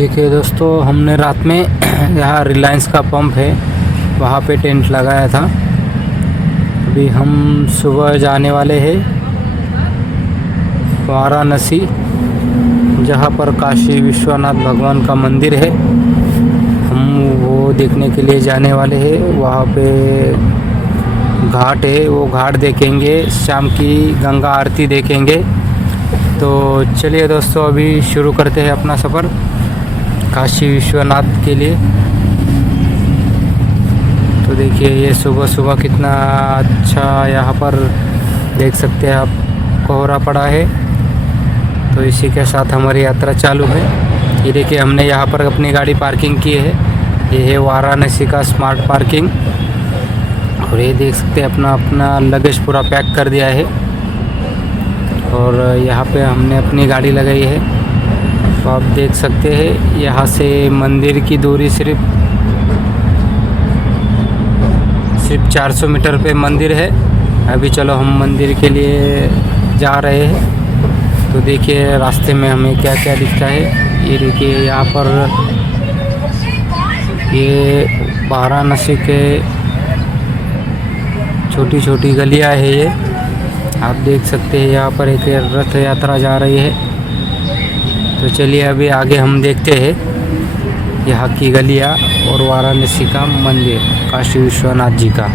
देखिए दोस्तों, हमने रात में यहाँ रिलायंस का पंप है वहाँ पे टेंट लगाया था। अभी हम सुबह जाने वाले हैं वाराणसी, जहाँ पर काशी विश्वनाथ भगवान का मंदिर है। हम वो देखने के लिए जाने वाले हैं। वहाँ पे घाट है, वो घाट देखेंगे, शाम की गंगा आरती देखेंगे। तो चलिए दोस्तों, अभी शुरू करते हैं अपना सफ़र काशी विश्वनाथ के लिए। तो देखिए ये सुबह सुबह कितना अच्छा यहाँ पर देख सकते हैं आप, कोहरा पड़ा है। तो इसी के साथ हमारी यात्रा चालू है। ये देखिए हमने यहाँ पर अपनी गाड़ी पार्किंग की है। ये है वाराणसी का स्मार्ट पार्किंग। और ये देख सकते हैं अपना लगेज पूरा पैक कर दिया है। और यहाँ पे हमने अपनी गाड़ी लगाई है। तो आप देख सकते हैं यहाँ से मंदिर की दूरी सिर्फ 400 मीटर पे मंदिर है। अभी चलो हम मंदिर के लिए जा रहे हैं। तो देखिए रास्ते में हमें क्या क्या दिखता है। ये देखिए यहाँ पर ये वाराणसी के छोटी छोटी गलियाँ है। ये आप देख सकते हैं यहाँ पर एक रथ यात्रा जा रही है। तो चलिए अभी आगे हम देखते हैं यहाँ की गलियाँ और वाराणसी का मंदिर काशी विश्वनाथ जी का।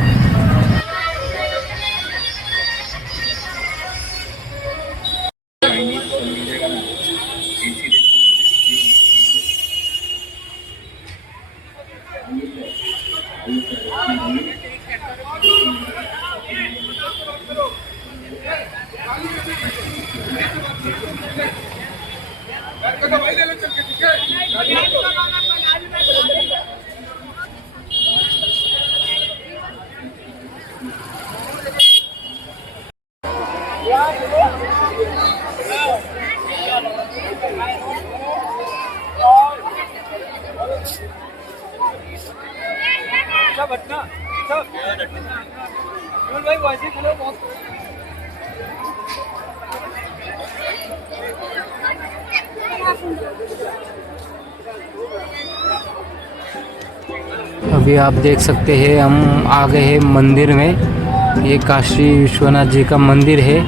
अभी आप देख सकते हैं हम आ गए हैं मंदिर में। ये काशी विश्वनाथ जी का मंदिर है।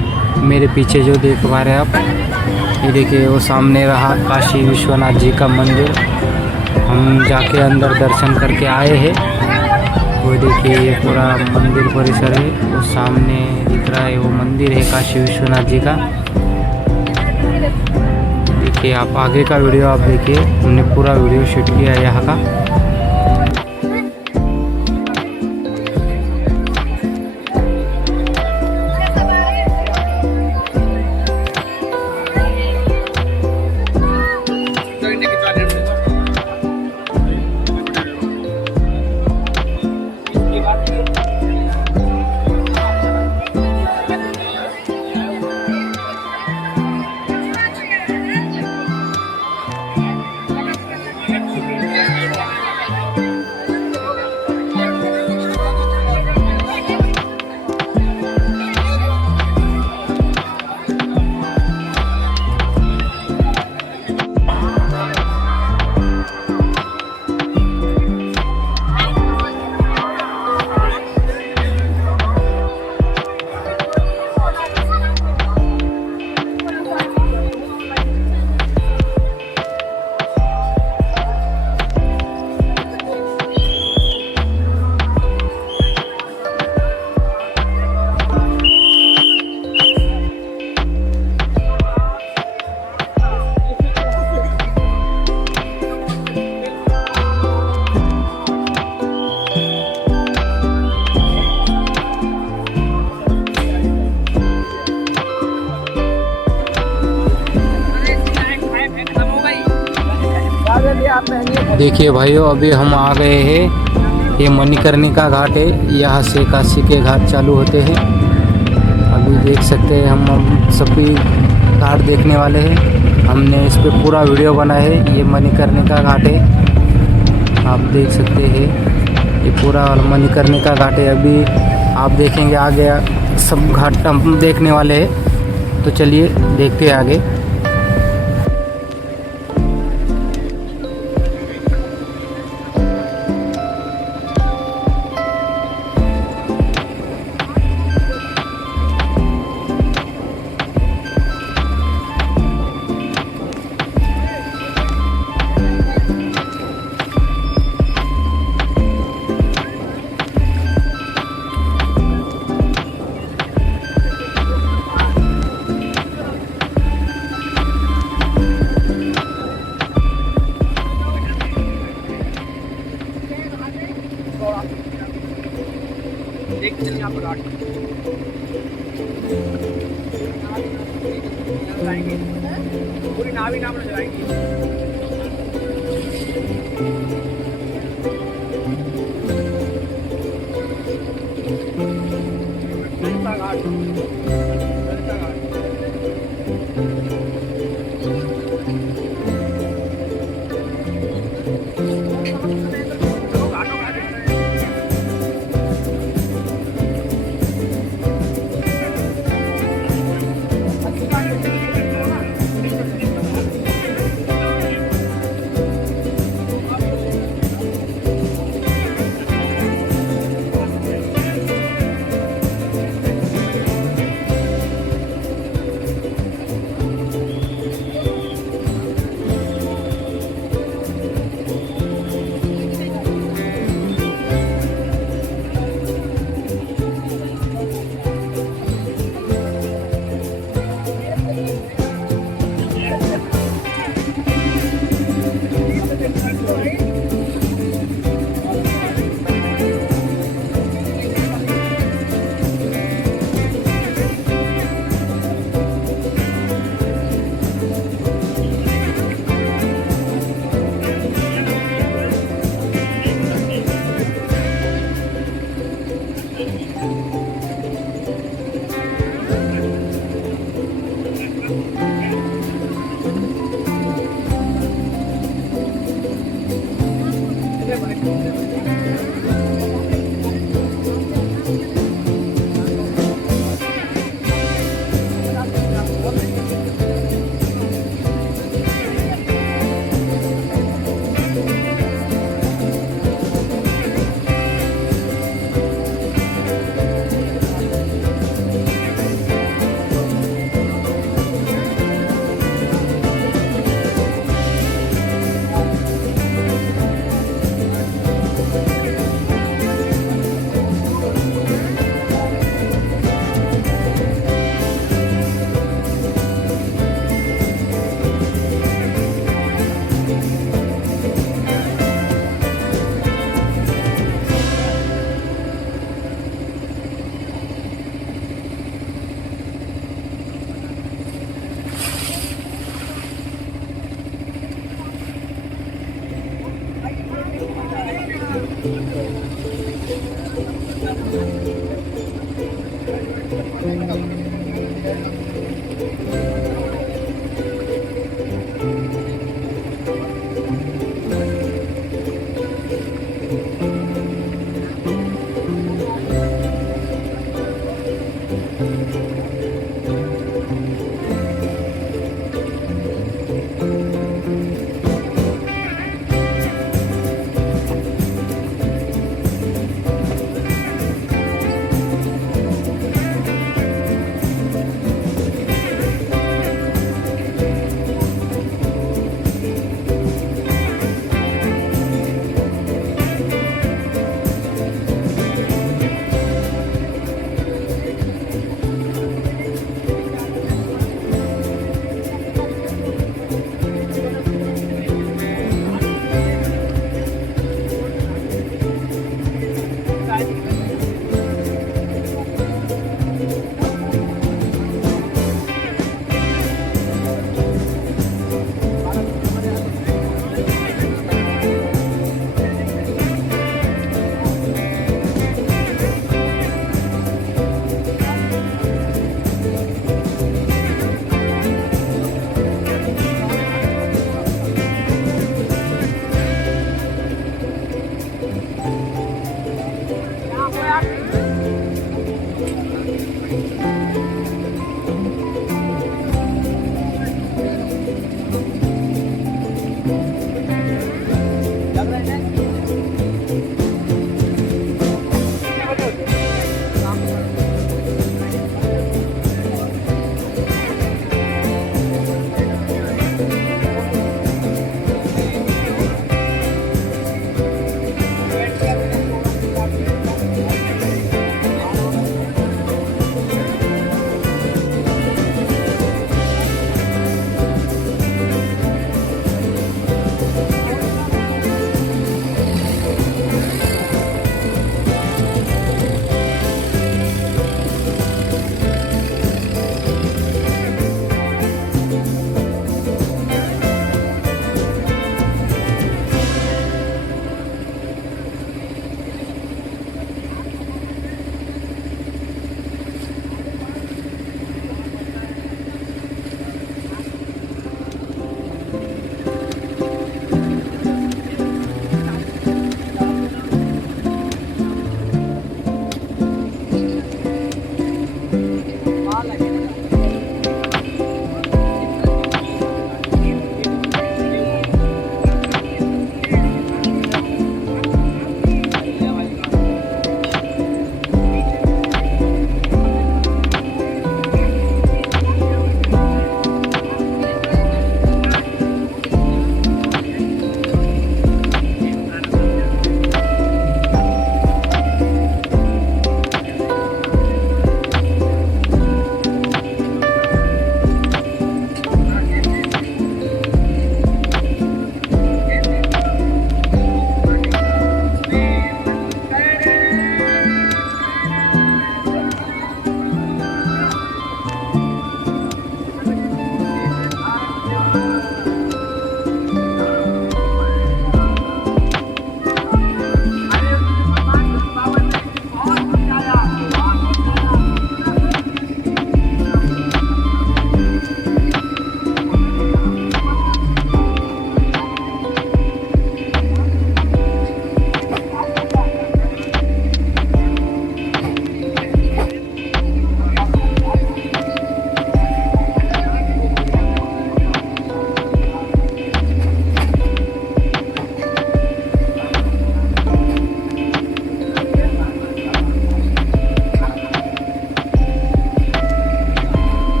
मेरे पीछे जो देख पा रहे हैं आप, ये देखिए वो सामने रहा काशी विश्वनाथ जी का मंदिर। हम जाके अंदर दर्शन करके आए हैं। वो देखिए ये पूरा मंदिर परिसर है, वो सामने दिख रहा है वो मंदिर है काशी विश्वनाथ जी का। देखिए आप आगे का वीडियो आप देखिए, हमने पूरा वीडियो शूट किया है यहाँ का। देखिए भाइयों, अभी हम आ गए हैं, ये मणिकर्णिका घाट है। यहाँ से काशी के घाट चालू होते हैं। अभी देख सकते हैं हम सभी घाट देखने वाले हैं। हमने इस पे पूरा वीडियो बनाया है। ये मणिकर्णिका घाट है, आप देख सकते हैं ये पूरा मणिकर्णिका घाट है। अभी आप देखेंगे आगे सब घाट हम देखने वाले हैं। तो चलिए देखते हैं आगे। पूरी नावी नाम जाएंगी। ललिता घाट, ललिता घाट। घाटों का दिख रहा है।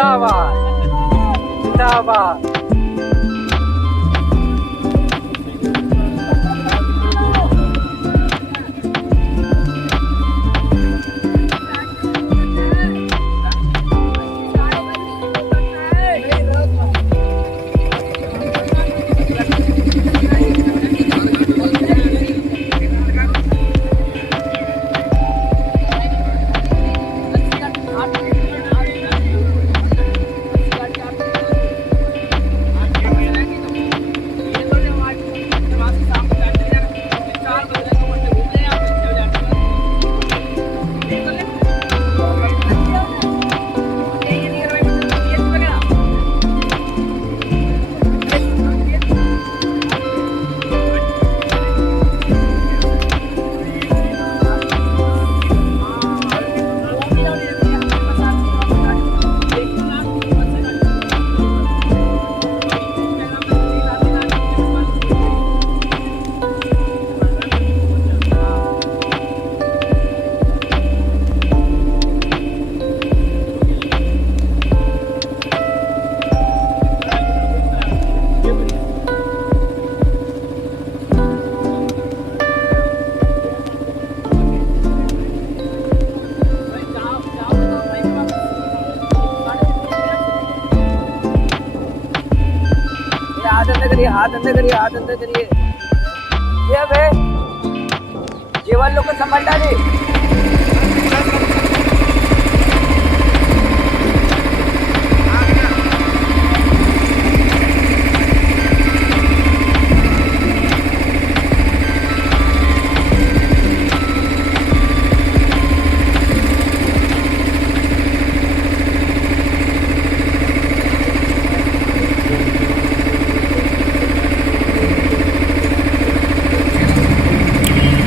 जिंदाबाद जिंदाबाद। हाथ अंदर करिए हाथ अंदर करिए। ये बे जीवन लोग को संभालता नहीं।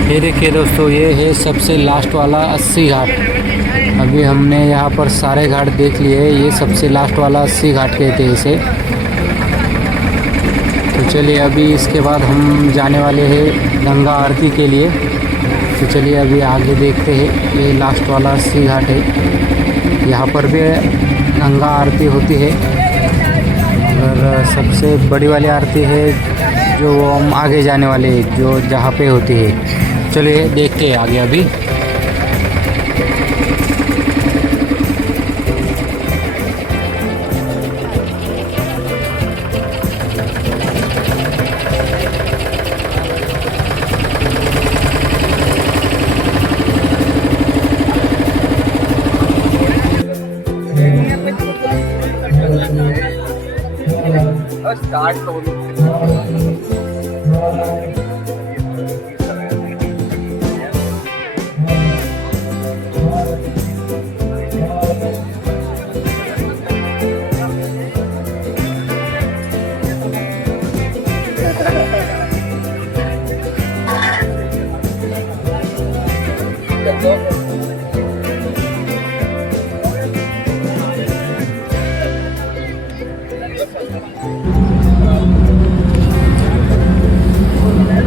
ये देखिए दोस्तों, ये है सबसे लास्ट वाला 80 घाट। अभी हमने यहाँ पर सारे घाट देख लिए, ये सबसे लास्ट वाला 80 घाट कहते हैं इसे। तो चलिए अभी इसके बाद हम जाने वाले हैं गंगा आरती के लिए। तो चलिए अभी आगे देखते हैं। ये लास्ट वाला 80 घाट है, यहाँ पर भी गंगा आरती होती है, मगर सबसे बड़ी वाली आरती है जो हम आगे जाने वाले हैं, जो जहाँ पे होती है। चलिए देखते हैं आगे अभी। स्टार्ट तो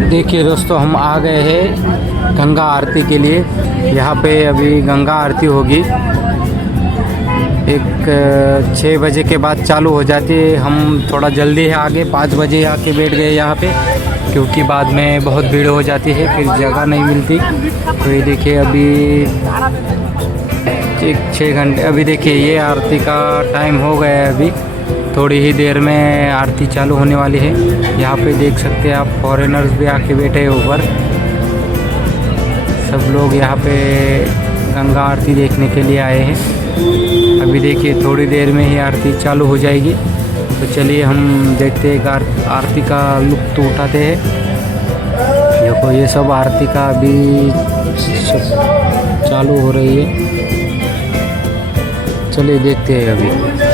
देखिए दोस्तों, हम आ गए हैं गंगा आरती के लिए। यहाँ पे अभी गंगा आरती होगी, 6 बजे के बाद चालू हो जाती है। हम थोड़ा जल्दी है आगे, 5 बजे आके बैठ गए यहाँ पे, क्योंकि बाद में बहुत भीड़ हो जाती है, फिर जगह नहीं मिलती। तो ये देखिए अभी 6 घंटे, अभी देखिए ये आरती का टाइम हो गया है। अभी थोड़ी ही देर में आरती चालू होने वाली है। यहाँ पे देख सकते हैं आप, फॉरेनर्स भी आके बैठे हैं ऊपर। सब लोग यहाँ पे गंगा आरती देखने के लिए आए हैं। अभी देखिए थोड़ी देर में ही आरती चालू हो जाएगी। तो चलिए हम देखते हैं, आरती का लुत्फ़ उठाते हैं। देखो ये सब आरती का अभी चालू हो रही है। चलिए देखते हैं अभी।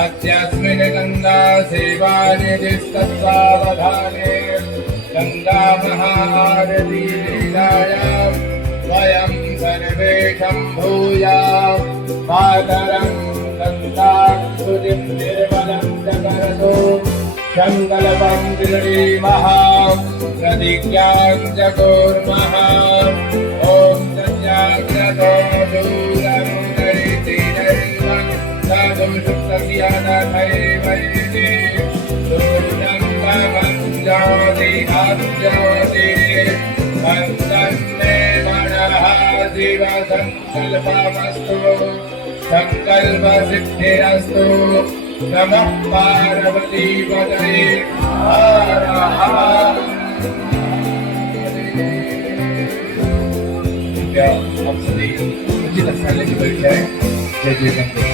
अद्यास्मिन् गङ्गा सेवानिधिस्तत्सावधाने गङ्गा महाआरती लीलायां वयं सर्वे शम्भूयां मातरं गङ्गास्तुतिं निर्मलं च करतु सङ्कल्पं गृह्णीमः प्रतिज्ञां च कुर्मः ॐ सत्याग्रतो दूरं दरिद्रैर्वं साधु शुक्तस्य नथैवैति दूरं ममं ज्योति अज्योति वन्दन्मे मनः शिव सङ्कल्पमस्तु सङ्कल्पसिद्धिरस्तु नमः पार्वती पतये हर हर आप सभी उचित स्थान लेके बैठ जाए जय जय गंगे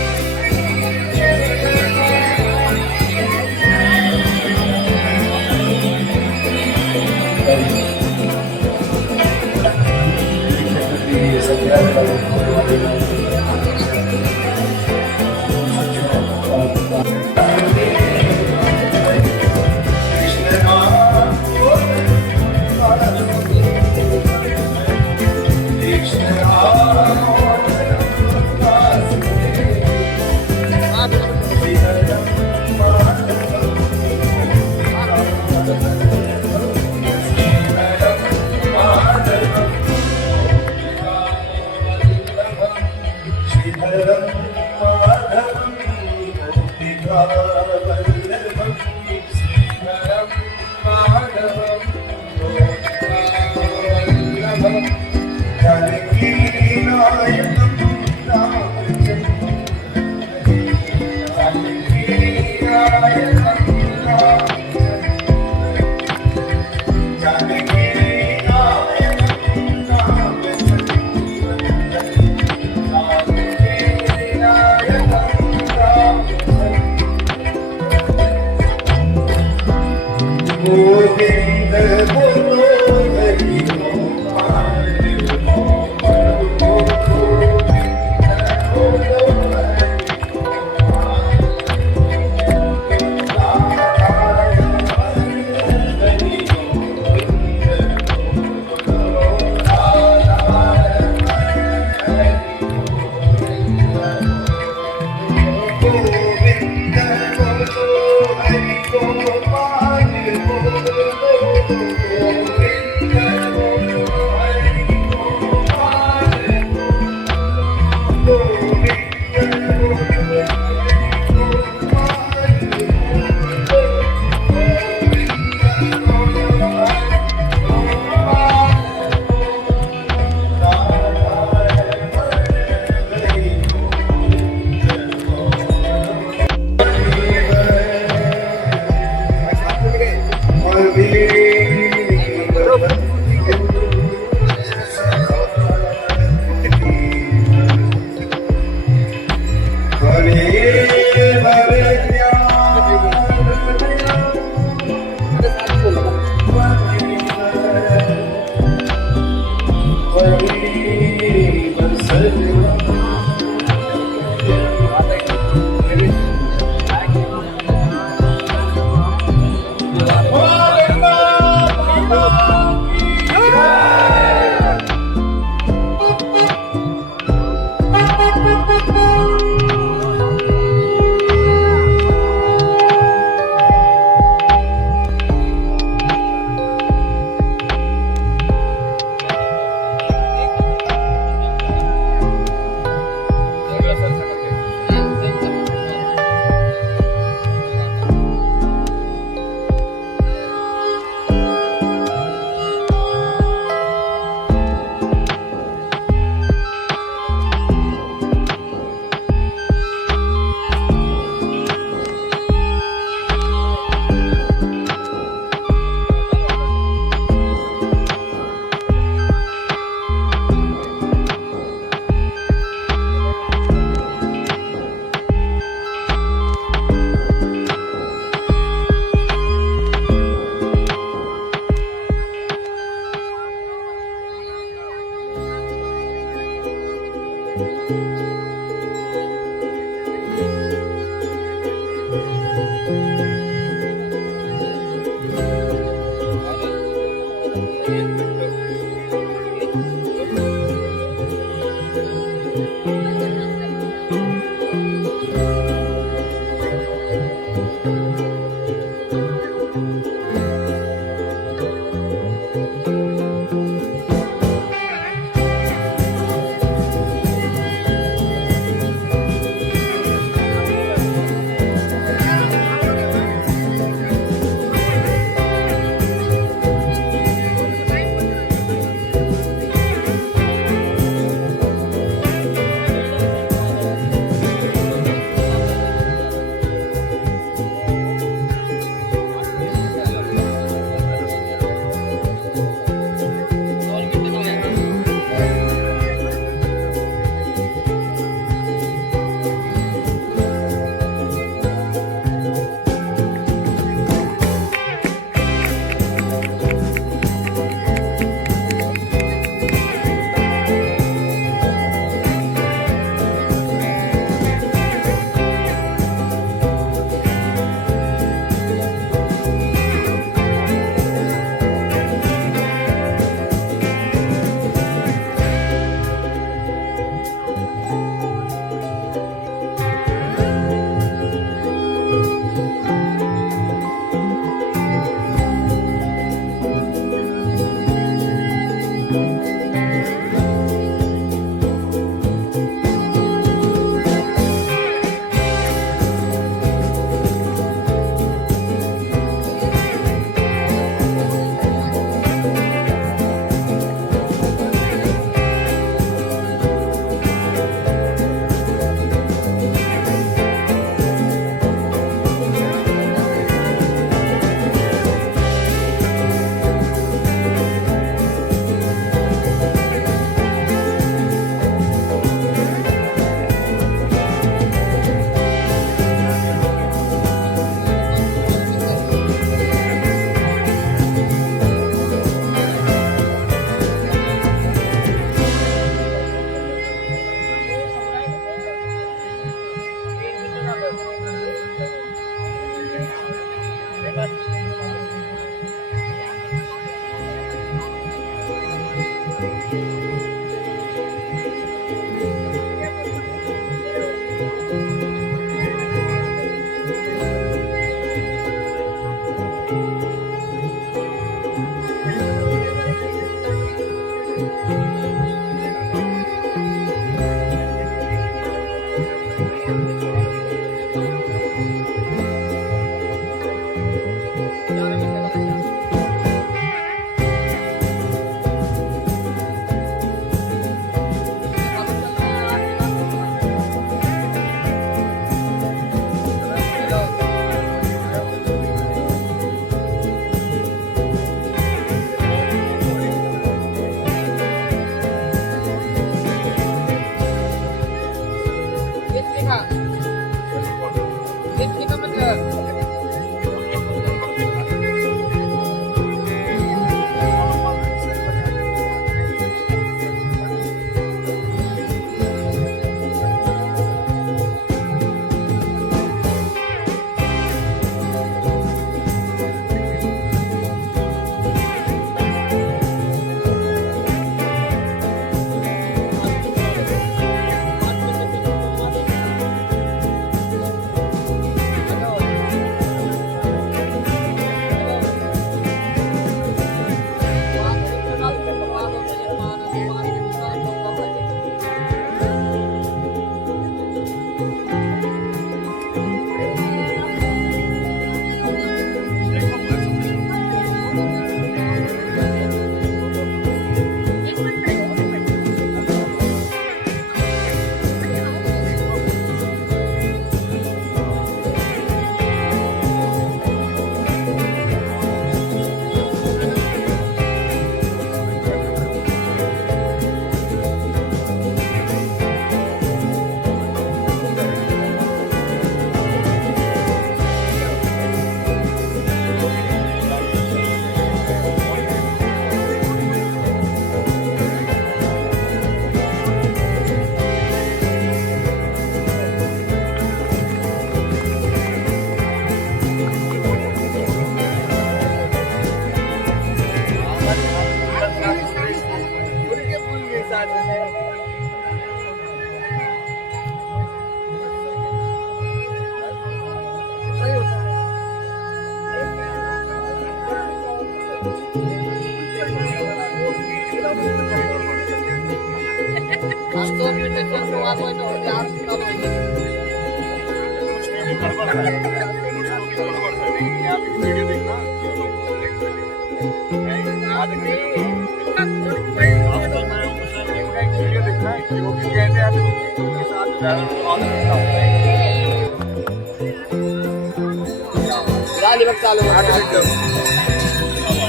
चालू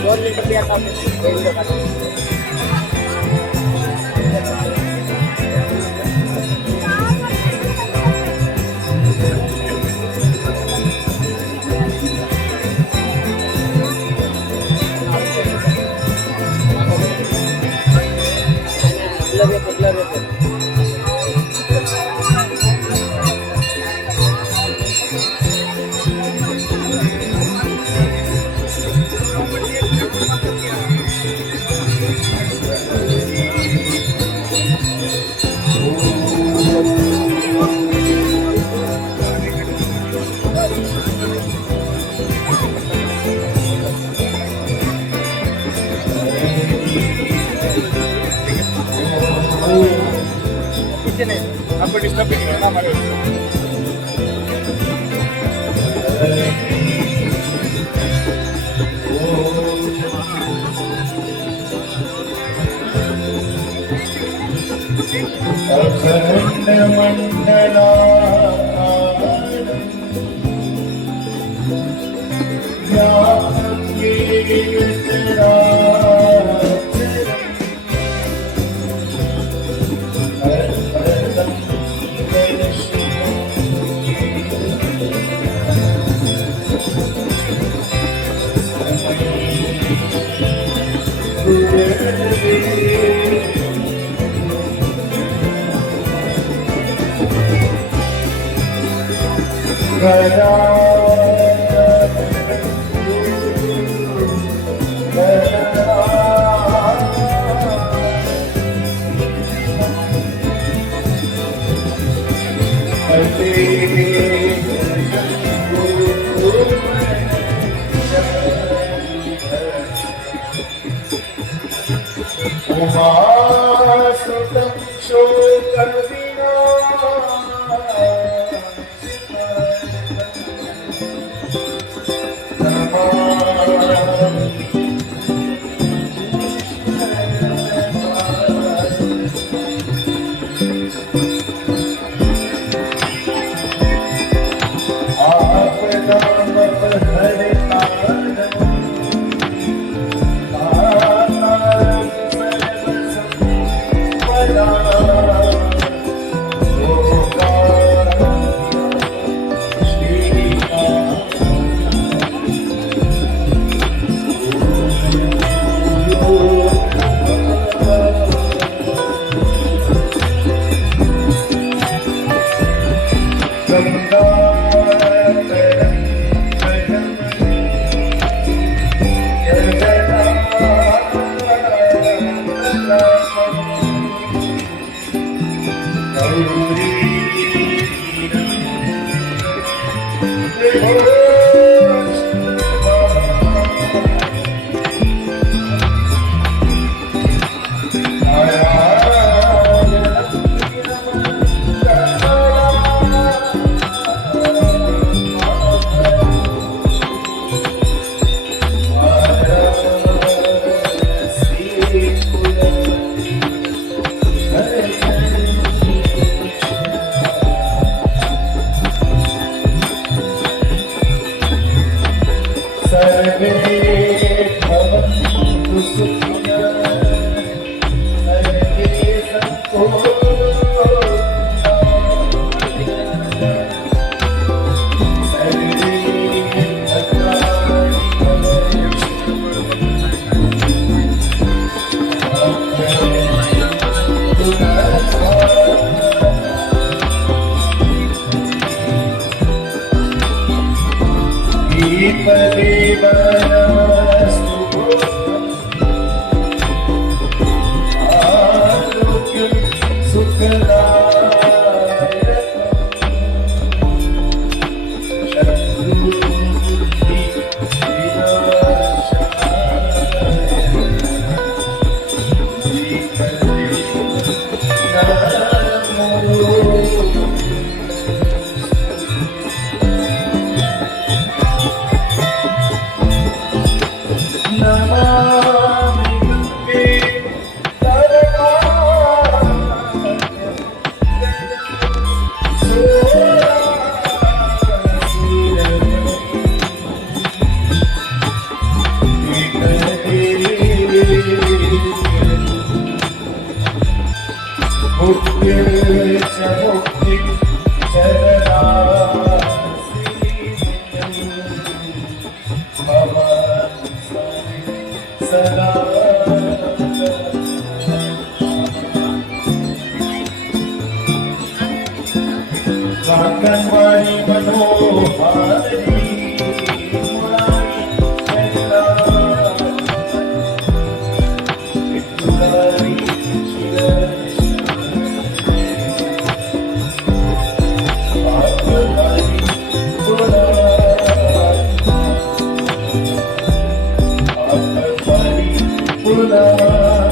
2 मिनिटं आपको डिस्टर्ब नहीं करना हमारे अखंड मंडला मुक्तीच्या मुक्ती चरणासी बाबा सदा काकणवाडी मनोहारी मुरारी चरणासी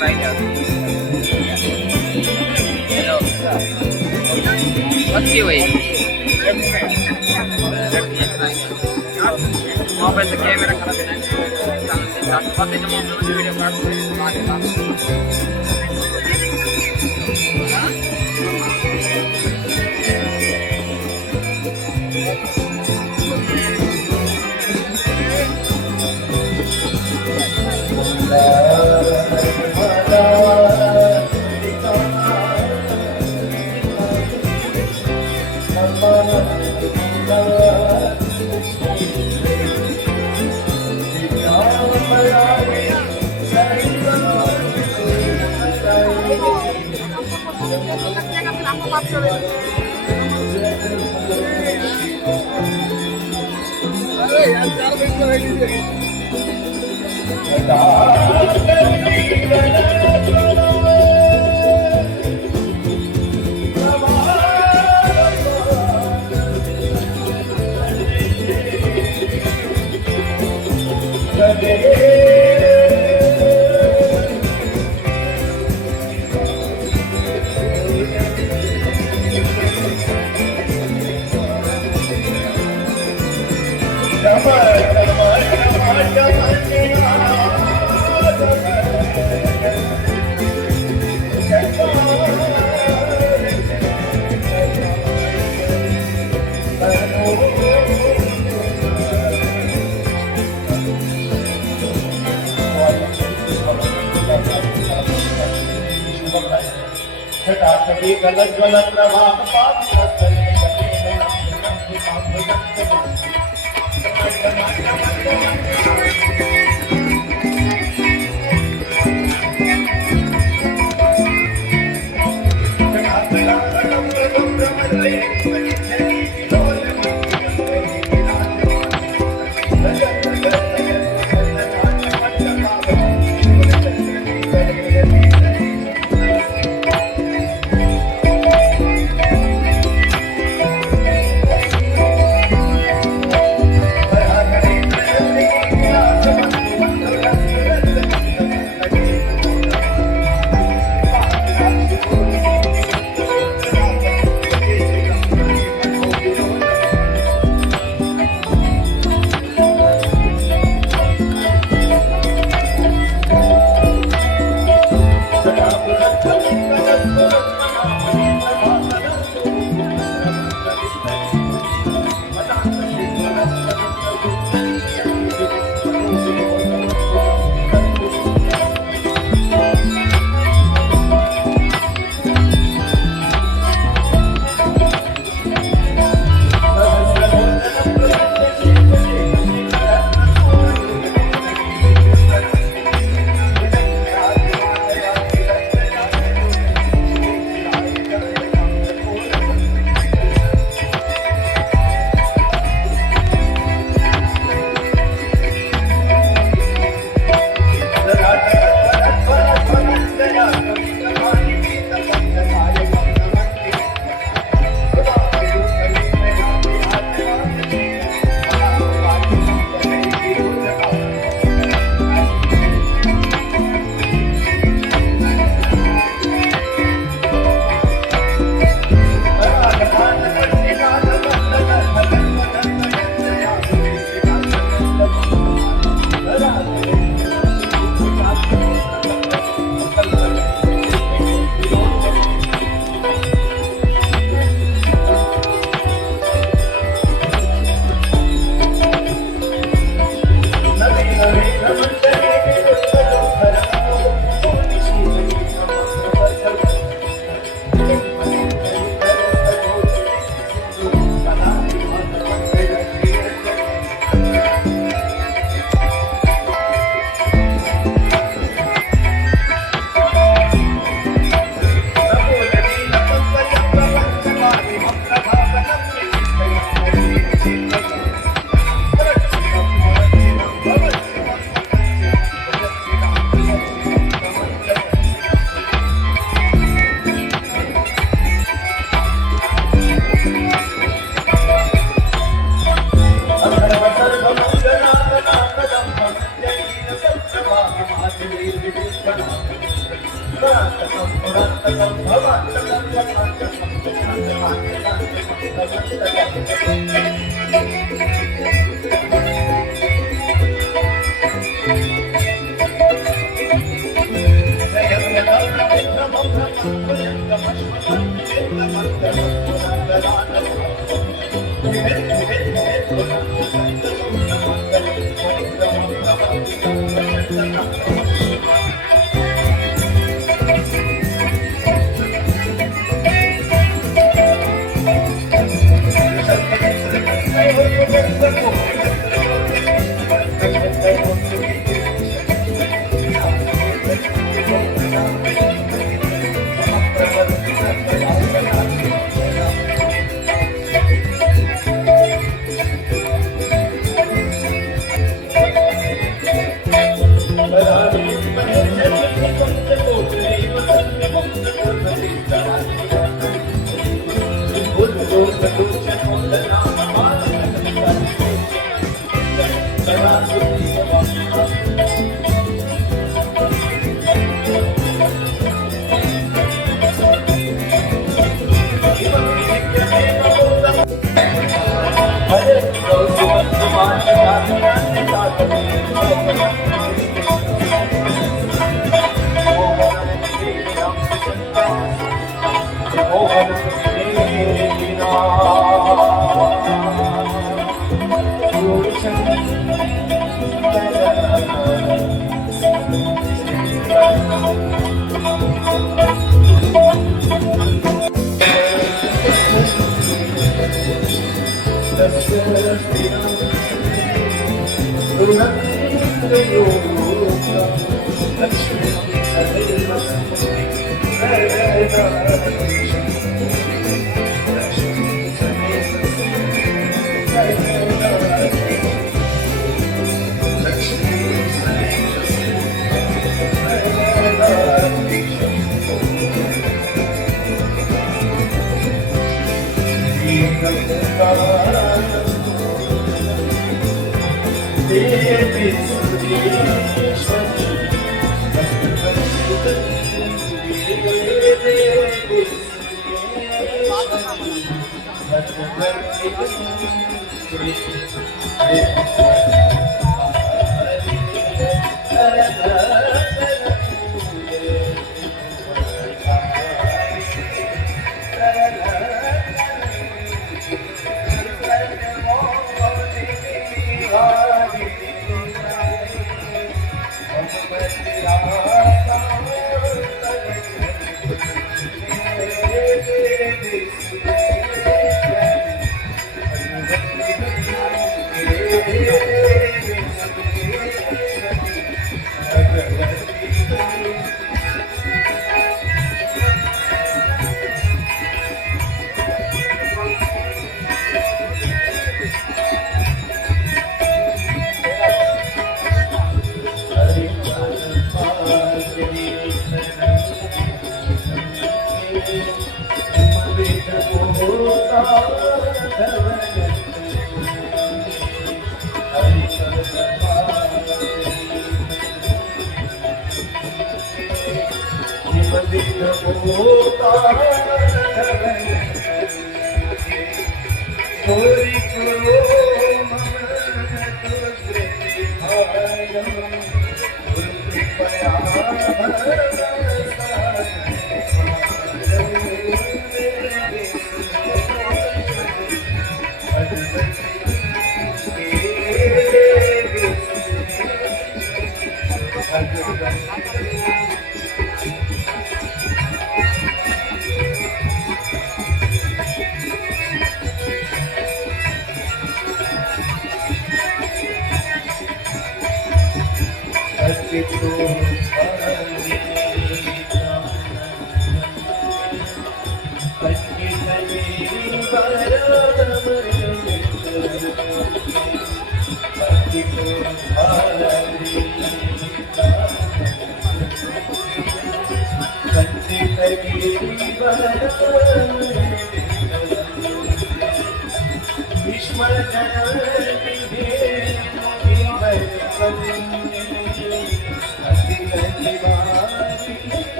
राहिले हॅलो बघते वय मोबाईलचा कॅमेरा खराब आहे ना त्याच्या मोबाईलमध्ये व्हिडिओ काढतो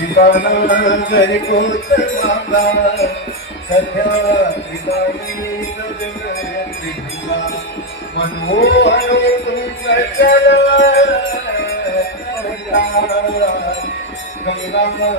भूषितानंदरि कोतमाला सख्या त्रिकाली त्रिभुजा मनोहरो तुंगचल गंगा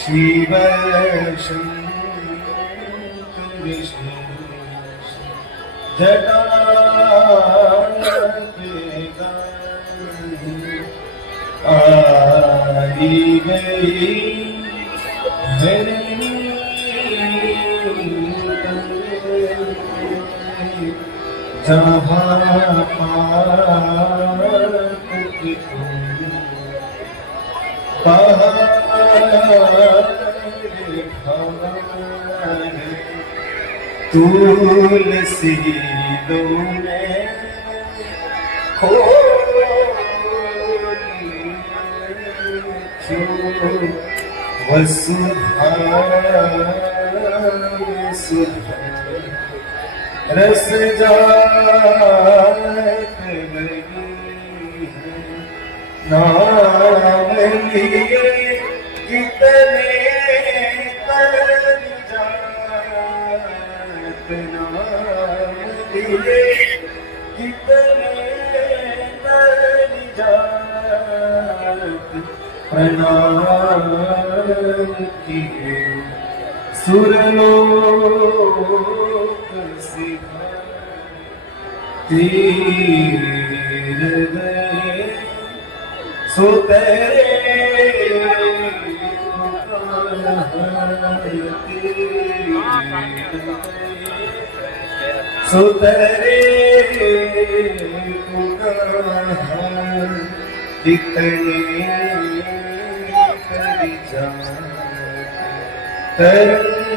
शिव जटा आई गई जहाँ पाक की तुलसी दो में खो वसुधा सुधा रस जात लगी है नाम लिए कितने तर जात नाम लिए कितने तर जात प्रणाम किए सुरलोक तीर गए सो तेरे सो तेरे कितने करी तरंग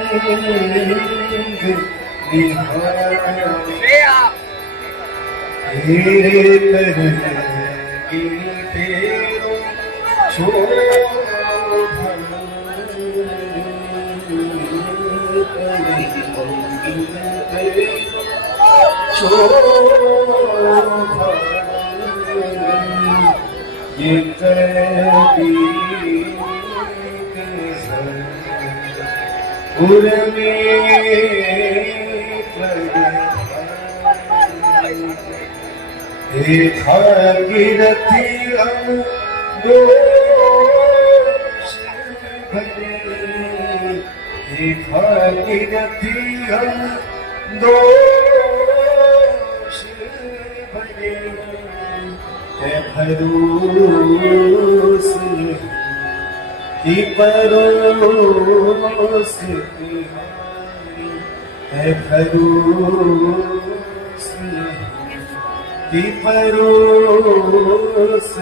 भागीरथी हम दोष भरे भागीरथी हम दोष भरे भरोस की परोस भरोस की परोस है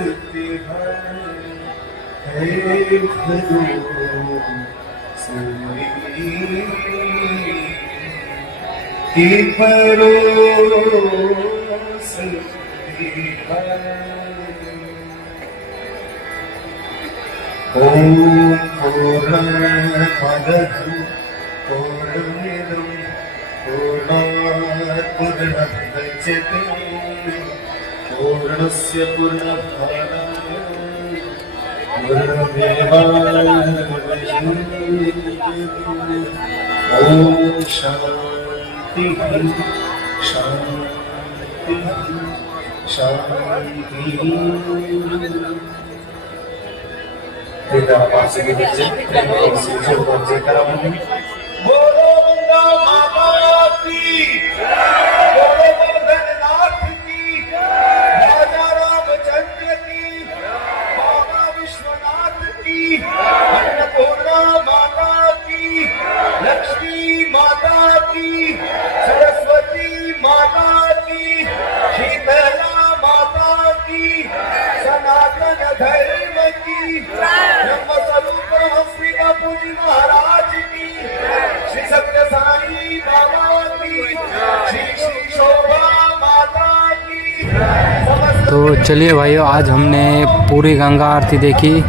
भरोस की परोस ओम पूर्णमदः पूर्णमिदं पूर्णात् पूर्णमुदच्यते पूर्णस्य पूर्णमादाय पूर्णमेवावशिष्यते ओम शांति शांति शांति तेरा पास के नीचे सीधे पहुंचे कराऊंगी बोलो बंदा माता की बोलो बंधन नाथ की राजा रामचंद्र की बाबा विश्वनाथ की अन्नपूर्णा माता की लक्ष्मी माता की सरस्वती माता की शीतला माता की सनातन धर्म की ब्रह्मस्वरूप श्री बापूजी महाराज की श्री सत्य साई बाबा की श्री श्री शोभा माता की तो चलिए भाइयों, आज हमने पूरी गंगा आरती देखी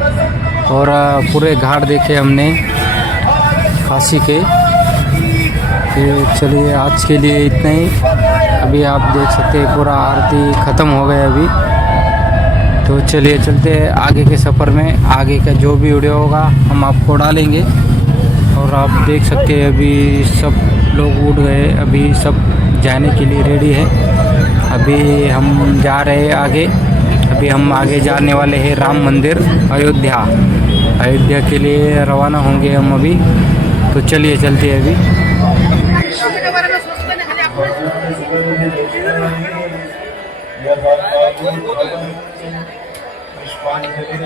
और पूरे घाट देखे हमने काशी के। तो चलिए आज के लिए इतना ही। अभी आप देख सकते हैं पूरा आरती ख़त्म हो गया अभी। तो चलिए चलते हैं आगे के सफ़र में। आगे का जो भी वीडियो होगा हम आपको डालेंगे। और आप देख सकते हैं अभी सब लोग उठ गए, अभी सब जाने के लिए रेडी है। अभी हम जा रहे हैं आगे। अभी हम आगे जाने वाले हैं राम मंदिर अयोध्या के लिए रवाना होंगे हम अभी। तो चलिए चलते हैं अभी। पुष्पांजलि